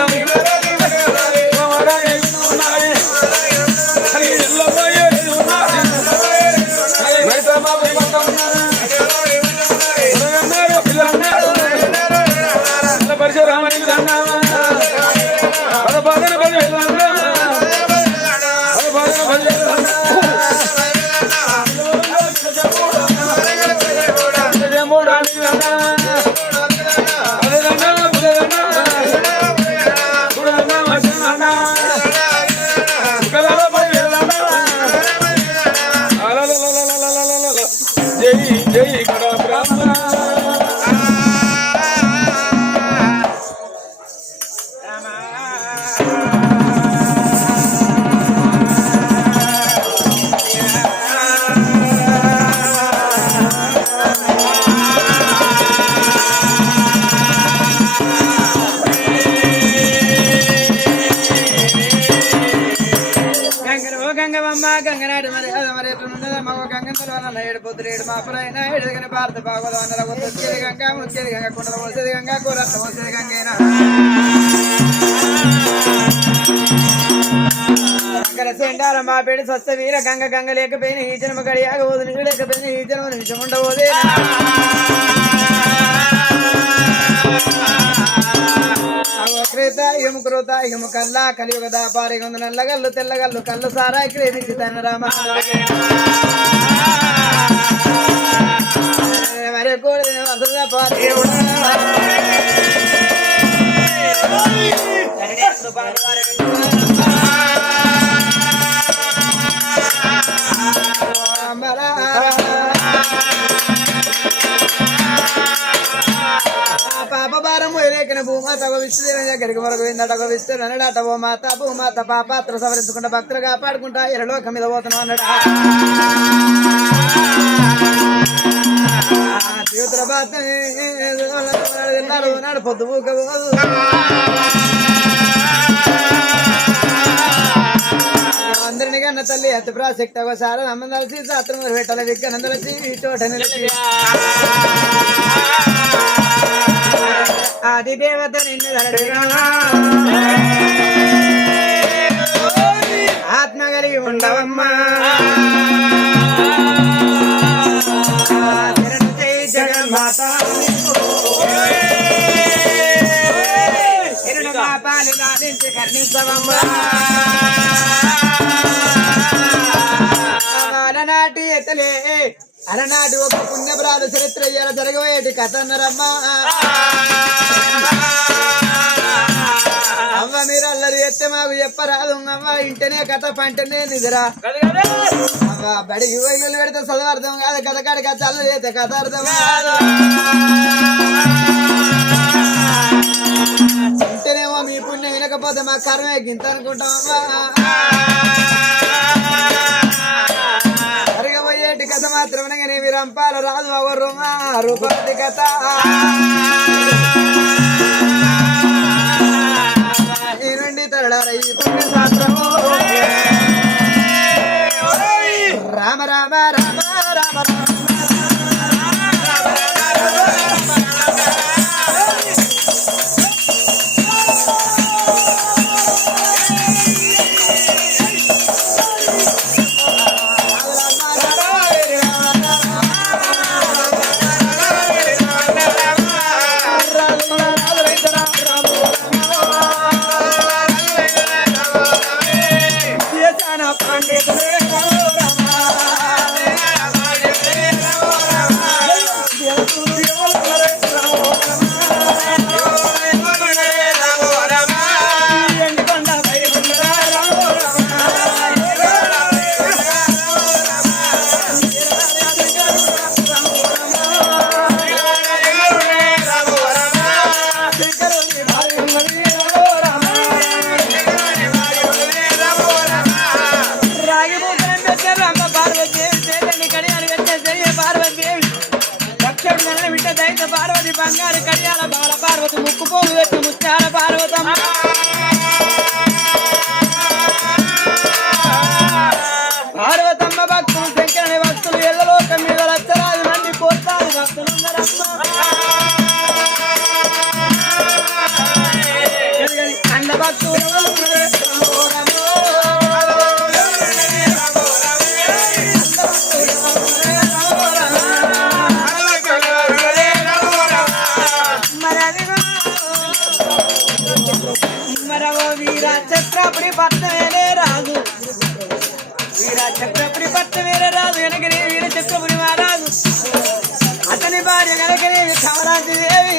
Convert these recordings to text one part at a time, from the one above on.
పట్టం సోమరాయ ఏడు పొద్దులు ఏడు మా పురైన ఏడుగని భారత భాగవతం అన్నర వచ్చేది గంగ ముచ్చేది గంగ కుండల వచ్చేది గంగ కూరత్త వచ్చేది గంగేనా. సెండాల మా పేరు స్వస్థ వీర గంగ గంగ లేకపోయిన ఈ జన్మ గడియాగ ఓదు నీళ్ళు లేకపోయిన ఈ జన్మ నిజం ఉండబోదే క్రేత ఇహము క్రోత ఇహము కల్ల కలియుగ దాపారి గొందు నల్లగల్లు తెల్లగల్లు కళ్ళు సారా క్రేదించి తన రామ. మరి కోడి పారి లేఖన భూమాత విశ్వదేవి వరకు విందట విస్తారు అన్నాడట ఓ మాత భూమాత పాపాత్ర సవరించుకుంటా భక్తులు కాపాడుకుంటా ఇరలోకం మీద పోతున్నాం అన్నాడు. తీవ్ర బాధ నాడు పొద్దు ఊకపోదు అందరిని కన్న తల్లి అతి ప్రాసక్తి ఒకసారి అమ్మందలసి సాత్రం పెట్టాలి విగ్గనందలసి చోట నిలిచి. ఆది దేవత నిన్ను ఆత్మ కలిగి ఉండవమ్మా జగన్మాత శరణు మా పాలు లాలించి కర్ణించవమ్మా అలనాటి ఒక పుణ్యపురాలు చరిత్ర ఇలా జరగబోయేటి కథ అన్నారమ్మా అవ్వ మీరు అల్లరి ఎత్తే మాకు చెప్పరాదు. అమ్మ ఇంటనే కథ పంటనే నిద్రా. అవ్వ బడి యువకులు పెడితే చదవర్థం అర్థం కాదు. కథ కాడి కథ అల్లరి అయితే కథ అర్థం కాదు. ఇంటనేమో మీ పుణ్యం వినకపోతే మా కర్మే గింత అనుకుంటాం అమ్మా. మాత్రమే కానీ మీరు రంపాల రాదు అవరు రూపాది కథ ఈ నుండి తరడార పుణ్య శాస్త్రము. Rama Rama Rama Rama Rama. up and they play. Chakrapuri భర్త వేరే రాదు వీర చక్రపురి భర్త వేరే రాదు వెనకనే వీర చక్రపురి మహారాజు అతని భార్య కనుకనే కమలాంటి దేవి.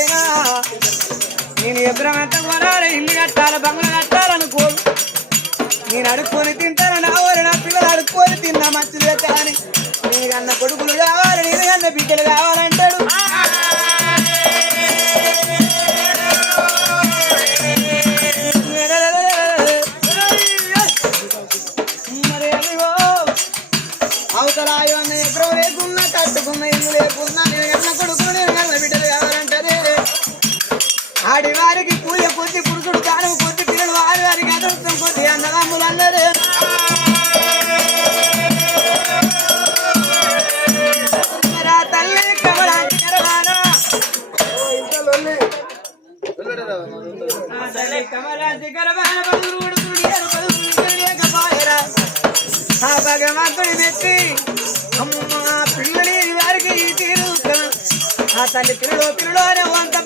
అయినా నేను ఎప్పుడమంతా కొనాలి ఇల్లు కట్టాలి బంగ్లా కట్టాలనుకోను నేను అడుక్కొని తింటాను నా ఊరు నా పిల్లలు అడుక్కొని తిన్నా మంచిదే కానీ నేను కన్న కొడుకులు కావాలి నేను కన్న బిడ్డలు కావాలంటాడు. ఆ భగవంతుడి మెచ్చి అమ్మ పిల్లలి వారికి ఈ తీరు ఆ తల్లి పిల్లలు పిల్లలు అనే వంత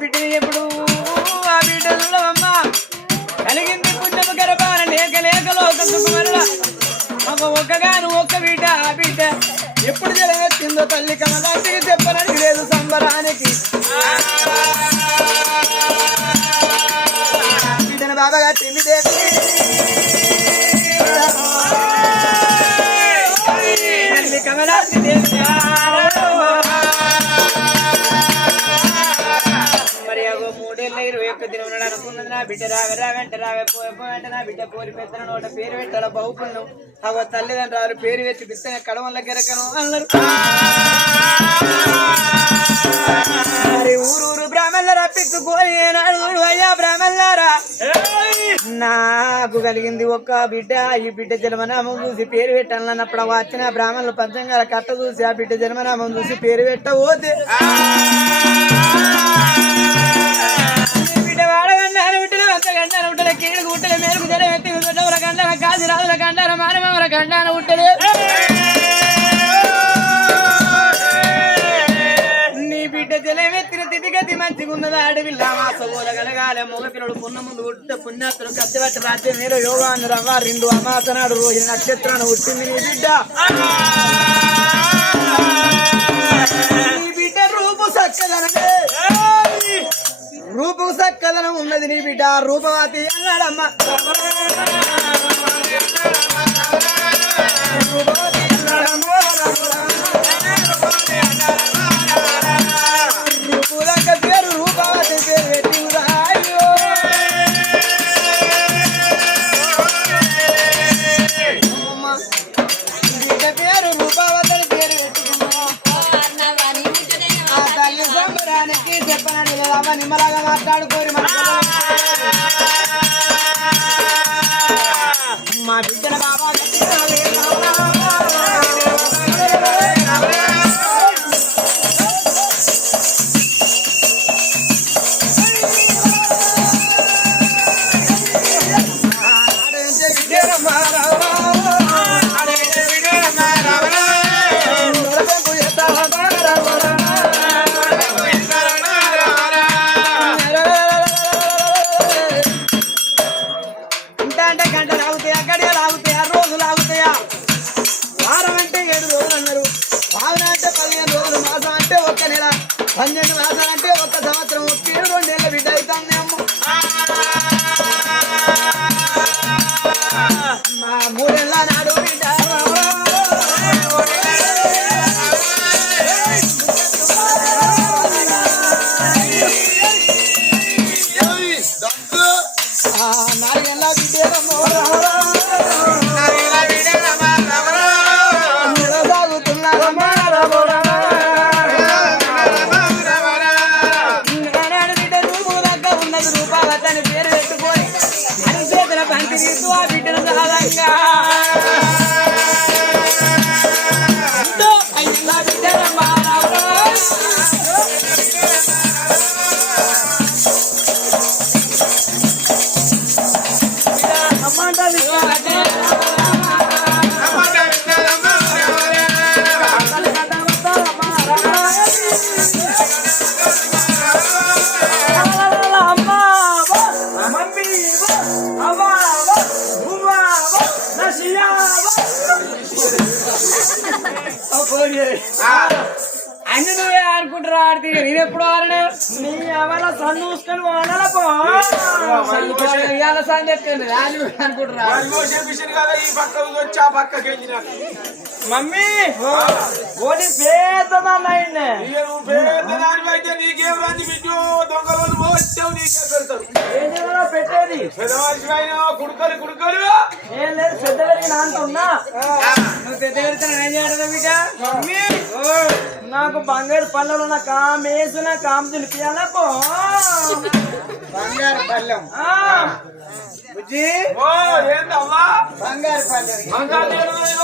బిడ్డని ఎప్పుడు ఆ బిడ్డ అమ్మ. కలిగింది పుణ్యము గర్భాన లేక లేకలో సుఖమల్ల ఒక ఒక్కగాను ఒక్క బిడ్డ ఆ బిడ్డ ఎప్పుడు జరగచ్చిందో తల్లి కమలాంటికి చెప్పనని లేదు సంబరానికి. బిడ్డ రావే రావే పోయే నా బిడ్డ పోరి పెద్దన నోట పేరు పెట్టాల బహుపుణ్యం అగో తల్లిదండ్రులు పేరు పెట్టి పిస్తనే కడవల గెరకను అన్నారు. ఊరూరు బ్రాహ్మణుల రప్పించుకోని ఏనాడు అయ్యా బ్రాహ్మణులారా. నాకు కలిగింది ఒక్క బిడ్డ ఈ బిడ్డ జన్మనామం చూసి పేరు పెట్టాలన్నప్పుడు వచ్చిన బ్రాహ్మణులు పంచంగాల కట్ట చూసి ఆ బిడ్డ జన్మనామం చూసి పేరు పెట్టబోతే. కండాన ఉంటలే గండాన ఉట్టలే కీడుకు ఉట్టలే మేలుకు జడ ఎత్తి గుడ్డవల కండాన కాసి రాజుల కండాన మానవల కండాన ఉంటలే నీ బిడ్డ జలమెత్తిన తిథిగతి మంచిగున్నదా అడవిల్లా మాసగోల గలగాలే మగ పిల్లడు పున్న ముందు ఉట్ట పుణ్యాత్తులు కత్తివట్టి రాజ్యం మీరు యోగాన్ని రవ్వ రెండు అమాసనాడు రోజు నక్షత్రాన్ని ఉట్టింది నీ బిడ్డ. నీ బిడ్డ రూపు సక్కదనగా రూపకు ఉన్నది నీ బిడ్డ. రూపవతి అన్నాడమ్మ. రూపవతి రామ నిమ్మలాగా మాట్లాడుకోరి మా బిడ్డల బాబా పన్నెండు ఇవాళ రాజు మమ్మీ! నువ్వు నీకేం రాని బిడ్డు? దొంగలు వచ్చావు నీకే పెడతారు. ఏం చేయాలో పెట్టేది? పెద్దవారికి అయినా కుడుకలు కుడుకలు? ఏం లేదు పెద్ద పెరిగిన అంటున్నా నువ్వు పెద్ద పెడతాను ఏం చేయడం బిడ్డ? మమ్మీ నాకు బంగారు పళ్ళలో నా కామేసు నా కామ పో బంగారు పళ్ళెం. బుజ్జి? ఓ ఏందమ్మా బంగారు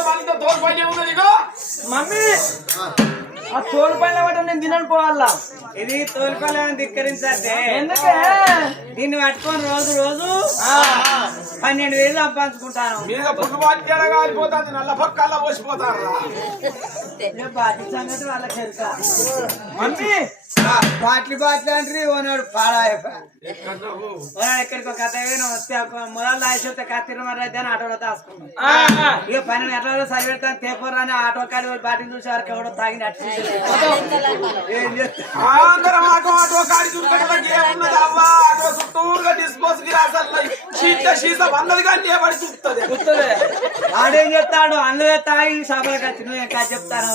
మనతో తోడు ఉన్నది మమ్మీ! ఆ తోలు పైన పట్ట నేను తినను పోవాలా? ఇది తోలు పైన ధిక్కరించే దీన్ని పట్టుకొని రోజు రోజు పన్నెండు వేలు సంపాదించుకుంటాను. మీద పుట్టు బాధ్యత కాలిపోతుంది నల్ల పక్కల్లా పోసిపోతారు నేను బాధ్యత సంగతి వాళ్ళకి తెలుసా? మమ్మీ! బాట్లి బాట్లి అంటే ఓనాడు పాడాయ. ఎక్కడికి. ఒక కథ వస్తే మొదలు కత్తిర మరి అయితే అని ఆటోలో దాచుకున్నాం ఇక పని ఎట్లా సరి పెడతాను తేపర్ అని ఆటో కాడి బాటిని చూసి వారికి ఎవడో తాగిన అట్టు ఏం చేస్తా అందరం ఆటో ఆటో కాడి ఏమున్నది అవ్వా? ఆటో చుట్టూరుగా డిస్పోజ్కి అసలు షీత షీత వందలు కానీ పడి చూస్తుంది ఆడేం చెప్తాడు? అందులో తాగి సభలకు వచ్చి నువ్వు ఇంకా చెప్తాను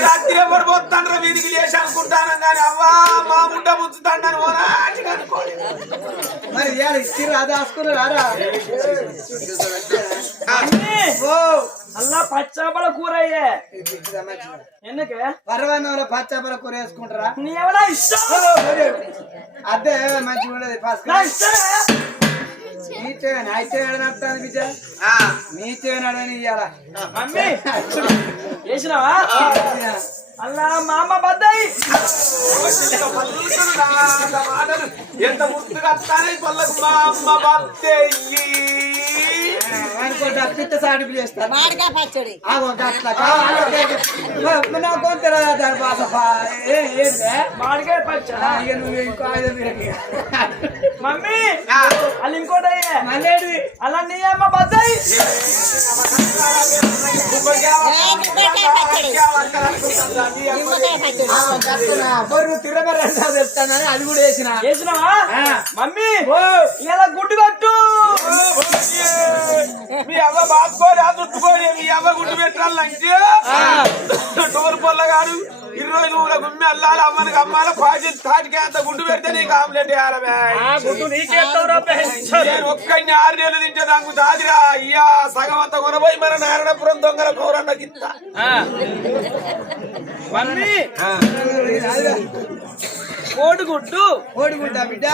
రాత్రి ఎవరు పోతాండ్రా వీధికి చేసి అనుకుంటాను కానీ అవ్వా మా ముడ్డ ముంచుతాండని ఓ నాటికి అనుకోలేదు. మరి ఇచ్చి రాదా ఓ. అల్లా పచ్చాపల కూర అయ్యే ఎందుకే? పర్వాణంలో పచ్చాపల కూర వేసుకుంటారా? నీ ఎవడా ఇష్టం? అదే మంచిగా ఉండదు నీచే అయితే బిడ్డ? నీచే నడని ఇయ్యాల? మమ్మీ! చేసినావా అల్లా మా అమ్మ బద్దాయి ఎంత వస్తానే పళ్ళకు మా అమ్మ పిట్ట సాటింపు చేస్తా. మామిడికాయ పచ్చడి. ఆగో గట్ల నా కొంత దాని పచ్చడా? మీరకి మమ్మీ! అది ఇంకోటి అలా నీ అమ్మ బద్దాయి బొర్రు తిరగరా తెస్తానని అది కూడా వేసిన. వేసినావా? మమ్మీ ఇలా గుడ్డు కట్టు మీ అవ్వ బాదుకోని ఆ చుట్టుకోని మీ అవ్వ గుడ్డు పెట్టాలంటే టోరు పొల్లగాడు ఇరవై నూల గుమ్మి అల్లాలి అమ్మనికి అమ్మాల పాచి తాటికి అంత గుడ్డు పెడితే నీకు ఆమ్లెట్ నేను ఒక్కడిని ఆరు నెలలు తింటే నాకు దాదిరా. అయ్యా సగం అంత కొనబోయి మన నారాయణపురం దొంగల కూరన్న గిత్త కోడిగుడ్డు. ఓడిగుడ్డ బిడ్డ?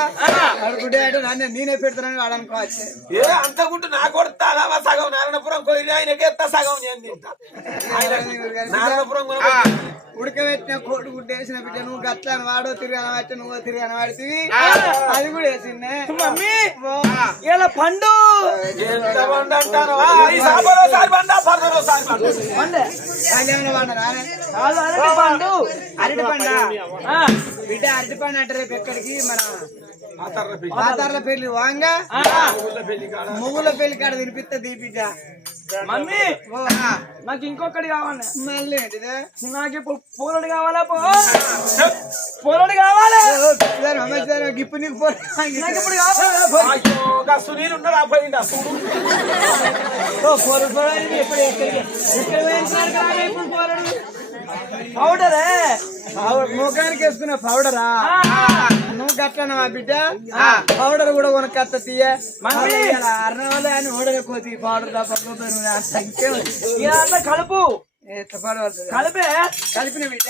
అడుగుడ్డ అంటే నన్ను నేనే పెడతానని వాడు అనుకోవచ్చు ఏ అంత గుంటు నా కొడతాదా సగం నారాయణపురం కొయ్యి ఆయనకి ఎత్తా సగం నేను తింటా. నారాయణపురం ఉడకబెట్టిన కోడిగుడ్డ వేసిన బిడ్డ నువ్వు గట్ల అని వాడో తిరిగి బట్టి నువ్వు తిరిగి అనబడితివి అది కూడా వేసిందే. మమ్మీ. ఇలా పండు. పండే అరటి పండు? బిడ్డ అరటి పండు అంటే రేపు ఎక్కడికి? మన ఆ. తర్ర పెళ్ళి వాంగా ముగ్గుల పెళ్ళి కాడ తినిపిస్తుంది ఈ బిడ్డ మమ్మీ నాకు ఇంకొకటి కావాలి. మళ్ళీ నాకు ఇప్పుడు పూలడు కావాలా? పో. పూలడు కావాలా? గిప్పు నీకు ఇప్పుడు కావాలా. సునీల్ ఉన్నాడు పోయిండా పోరు, ఎక్కడ కదా ఇప్పుడు పోరడు? పౌడరే? పౌడర్ ముఖానికి వేసుకున్న పౌడరా? నువ్వు కట్టను మా బిడ్డ? పౌడర్ కూడా కొనకత్త తీయ. అర్ణవాళ్ళు అని ఓడలే కోతి పౌడర్ తప్ప అంత ఇంకే ఇదంతా కలుపు. కలిపే? కలిపిన బిడ్డ.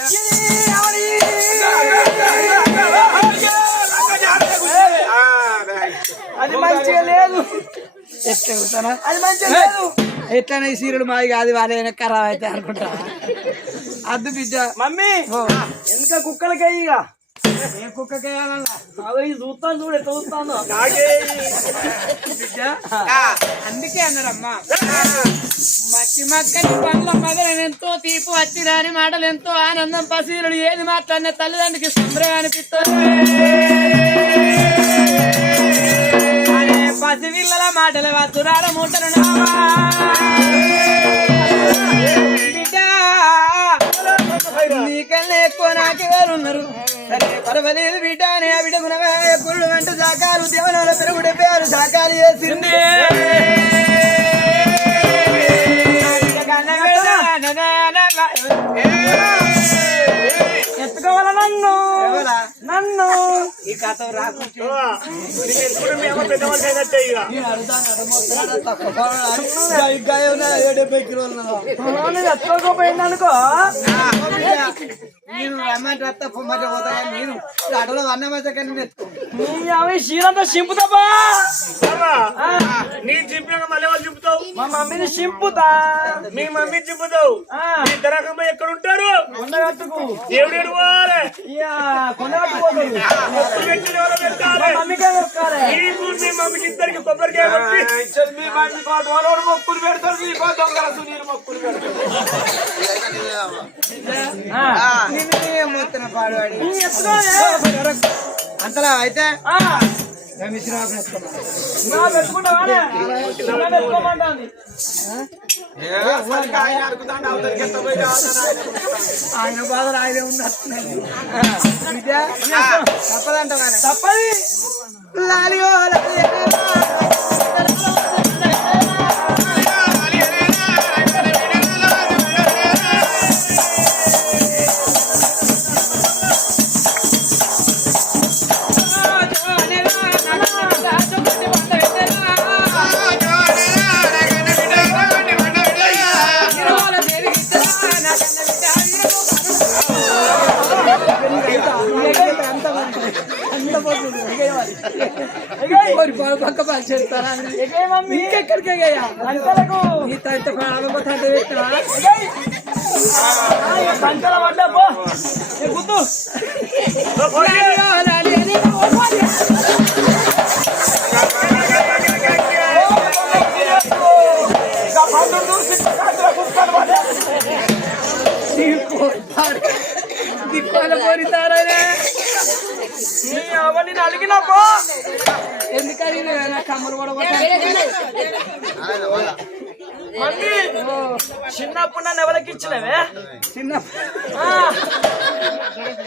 అది మంచిగా లేదు. ఎట్లా అది మంచిగా లేదు. ఎట్లనే ఈ సీరియల్ మాది కాదు వాళ్ళ ఖరాబ్ అయితే అనుకుంటా అద్దు బిడ్డ. మమ్మీ! ఎందుక కుక్కలకే ఇక. ఏ కుక్కకి అదో చూస్తాను చూడు ఎట్లా చూస్తాను? బిడ్డ. అందుకే అన్నారమ్మా. మట్టి మక్కని పండ్ల మగలను ఎంతో తీపు వచ్చిరాని మాటలు ఎంతో ఆనందం పసీరుడు ఏది మాట్లాడిన తల్లిదండ్రికి సంబరం అనిపిస్తుంది. అరే పసిపిల్లల మాటలు వస్తురార మూటలు నావా. నీకన్నా ఎక్కువ నాకే వేరు ఉన్నారు సరే పర్వాలేదు బిడ్డ అని ఆ బిడ్డ గుణమే పురుడు వెంట సాకాలు దేవనాల పెరుగుడే పేరు సాకాలు చేసింది ఎత్తుకోవాలా నన్ను నన్ను. ఈ కథ రాకుంటే. డెబ్బై కిలోలు నువ్వు ఎత్తుకోకపోయింది అనుకో. నేను రమ్మంటే వస్తా పొమ్మంటే పోతా నేను అడలో అన్న మధ్య కానీ నీ చింపినాక మళ్ళీ వాళ్ళు చింపుతావు? మా మమ్మీని చింపుతా. మీ మమ్మీ చింపుతావు. ఆ, మీ ఇద్దరకమ్మ ఎక్కడ ఉంటారు? కొండగట్టుకు దేవుడు పోవాలి ఇద్దరికి కొబ్బరికాయ మీ మంది మా డోలోడు మొక్కులు పెడతారు మీ కో దొంగల సునీల్ మొక్కులు పెడతారు. నిన్ను నేనే మోస్తున్న పాడువాడి నీ ఎత్తుకోలే అంతలా అయితే ఆ, ఆయన బాధలు ఆయన బిడ్డ తప్పదంట తప్పది. లాలియో పక్క పక్క చేస్తారా ఎగే మమ్మీ ఇంకెక్కడికి గంటలకు నీ తంత ప్రాణపోతా గంటల నీ ఎందుకని నా కమ్మలు కూడా మమ్మీ చిన్నప్పుడు నన్ను ఎవరికి ఇచ్చినవే? చిన్న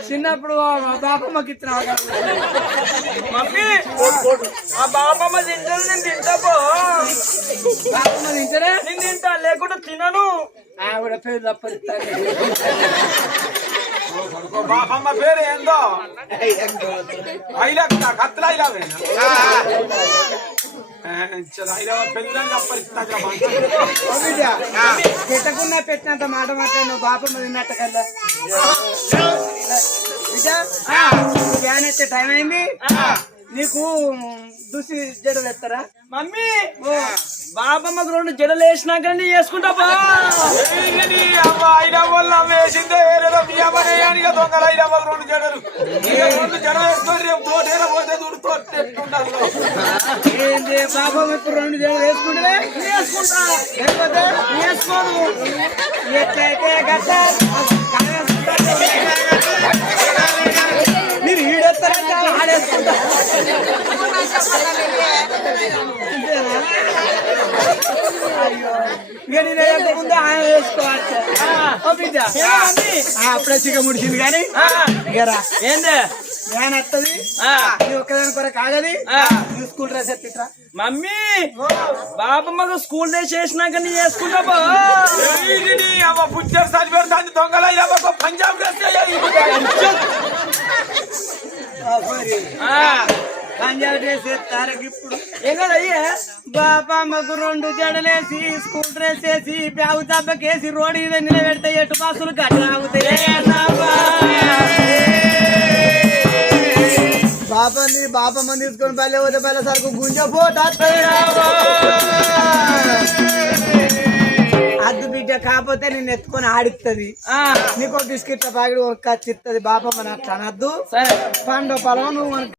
చిన్నప్పుడు బాపమ్మకి ఇచ్చిన మమ్మీ ఆ బాబమ్మ తింటాను నేను తింటా పో. బాపమ్మ తింటేనే నేను తింటా లేకుండా తినను. ఆవిడ పేరు తప్పనిస్తారు పేరు ఏందో? ఐలక్క కత్తుల ఐలవ పెట్టకున్నా పెట్టినంత మాట నువ్వు బాపమ్మ తిన్నట్టు కల్లా బిడ్డ ఫ్యాన్ ఎత్తే టైం అయింది. నీకు దుసి జడలు ఎత్తారా మమ్మీ! బాబమ్మకు రెండు జడలు వేసినాక వల్ల వేసిందే. మీ అమ్మనేయానిక దొంగలు అయినా వాళ్ళు రెండు జడలు. ఇక రెండు జడలు వేసుకొని రేపు తోటేర పోతే చూడు తోటెట్టుండాలి ఏంది బాబమ్మ ఇప్పుడు రెండు జడలు వేసుకుంటే వేసుకుంటా. లేకపోతే వేసుకోను. ఎట్లయితే గట్ట మీరు ఈడెత్తారంటే ఆడేసుకుంటా. ఇక నేను వేయకముందే ఆయన వేసుకోవచ్చు అప్పుడే ముడిచింది కానీ. ఇక రా. ఏందే? వ్యాన్ వస్తుంది ఆ. నీ ఒక్కదాని కొరకు ఆగది ఆ. నువ్వు స్కూల్ డ్రెస్ ఎత్తిట్రా. మమ్మీ బాబమ్మకు స్కూల్ డే చేసినాక నీ వేసుకుంటా బా ఏయ్ నీ అమ్మ పుచ్చర్ సరి పెడతాంది దొంగలు పంజాబ్ డ్రెస్ పంజాబ్ డ్రెస్ ఇప్పుడు. రెండు జడలేసి స్కూల్ డ్రెస్ వేసి బ్యాగు దెబ్బకేసి రోడ్డు మీద నిలబెడితే ఎటు బస్సులు కట్టాగుతాయి బాపని బాపమ్మ తీసుకొని పల్లె పోతే పల్లె సరుకు గుంజపోట అద్దు బిడ్డ కాకపోతే నేను ఎత్తుకొని ఆడిస్తుంది నీకు బిస్కెట్ ప్యాకెట్ ఖర్చు ఇస్తుంది బాపమ్మ అట్లా అనద్దు. పండు పొలం నువ్వు